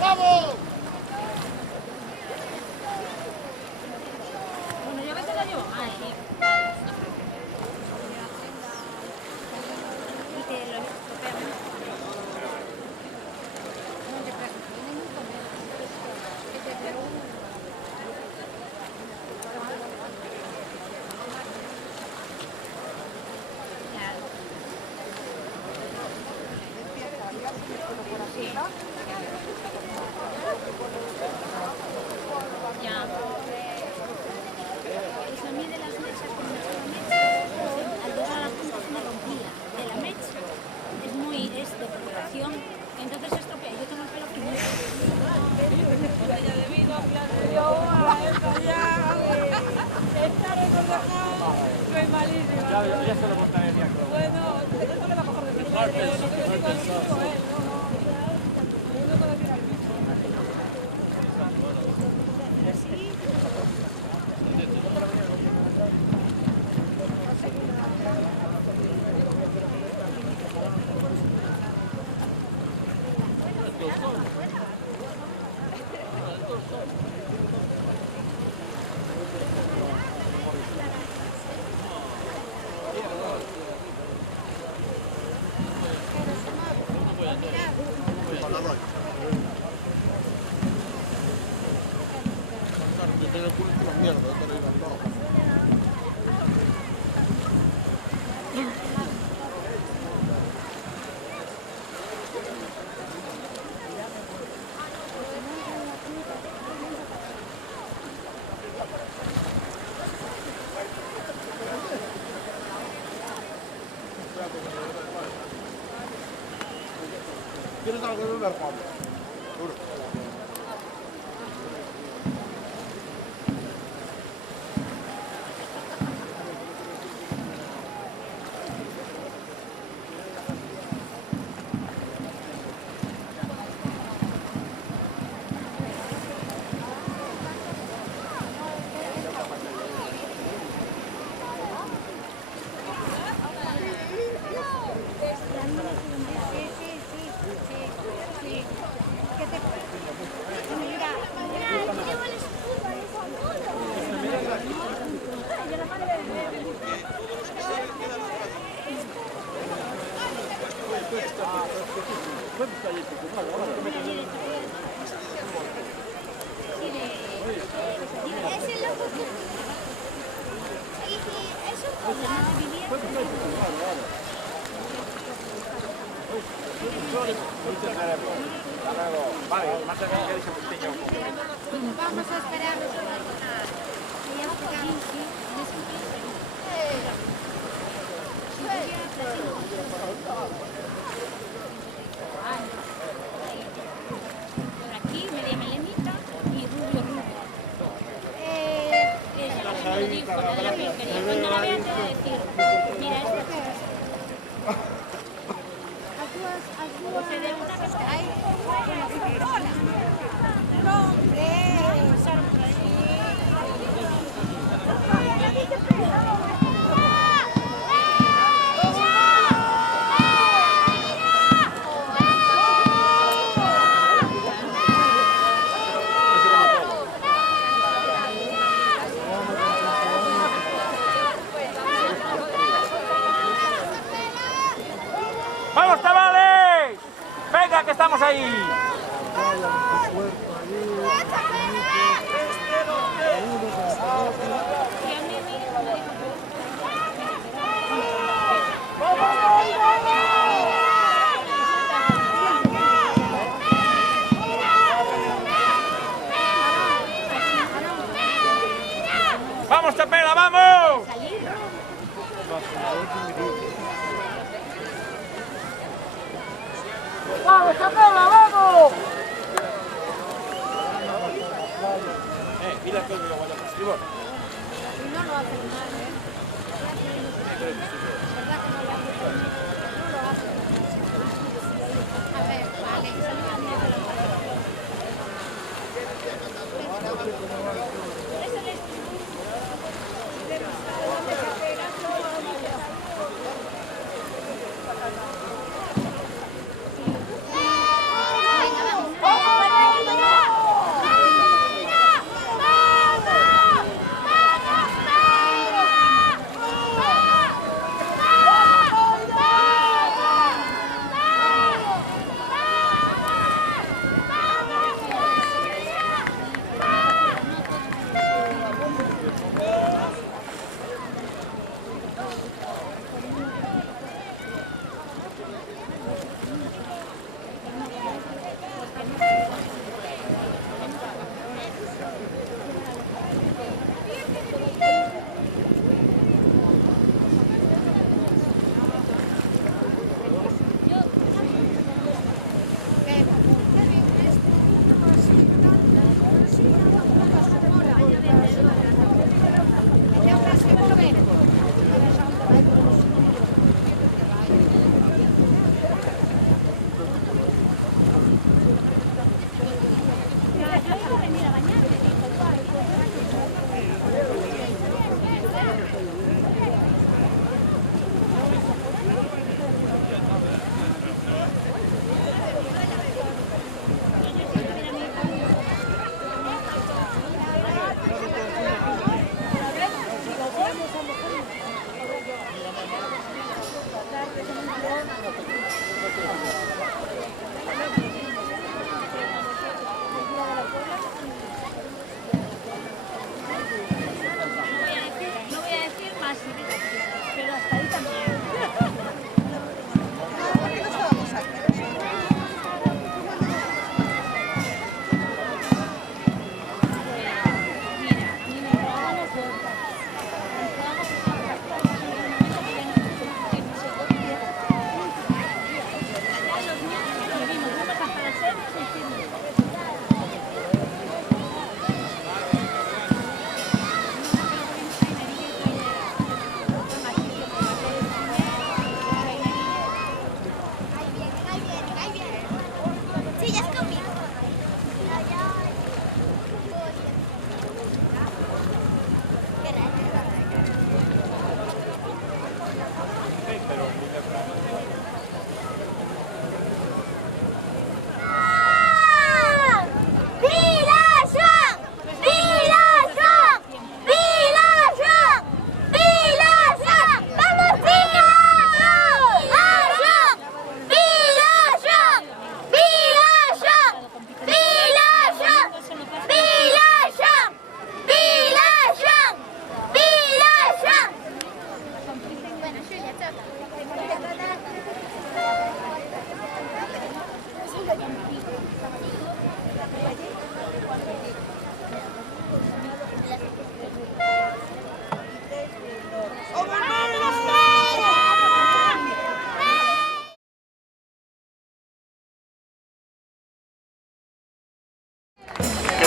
¡Vamos! Bueno, yo a veces la llevo. Ah, sí. Y que lo estropean. Ya. Pues a mí de las mechas con mucha mecha, al llegar a la punta se me rompía. De la mecha es de preparación, entonces se estropea. Yo tengo el pelo que no es. Ya debido a esta ya estar engordada, soy malísima. Ya se lo contaré el día. Bueno, esto le va a coger de mi padre, lo que yo digo al chico, uno conoce al bicho. Tengo el culo hecho una mierda, te lo digo, no. ¿Quieres algo de beber, Juan? Seguro. Vale, más o menos ya dice Pustiño. Vamos a esperar. Por aquí, media melenita y rubio rubio. Ella lo dijo de la peluquería. Cuando la vean te va a decir, mira, esta chica. Se de una que está ahí. Pasaron por ahí. ¡Vamos, chavales! ¡Venga, que estamos ahí! ¡Vamos, Chapela, vamos! ¡Vamos, Chapela, vamos! Mira todo el mundo cuando estribor. No lo hacen mal, ¿eh? ¿Verdad que no lo hacen mal? No lo hacen mal. A ver, vale, salgan de la Que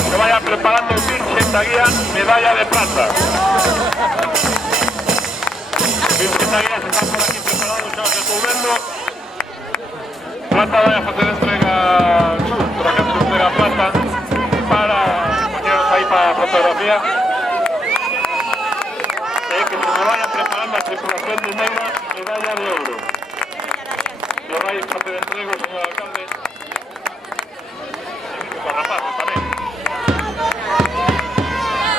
se vaya preparando el Virgen Aguía, medalla de plata. Virgen Aguía se están por aquí preparados, ya se está vendo. Plata vai a facer entrega, por ejemplo, entrega plata para compañeros aí para a fotografía. Que se me vaya preparando a tripulación de negra, medalla de oro. Lo vai a facer entrega, señor alcalde. Con rapaces tamén.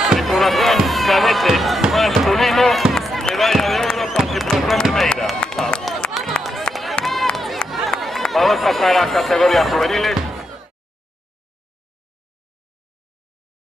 Tripulación cadete masculino, medalla de oro para tripulación de negra. Vamos a pasar a categorías juveniles.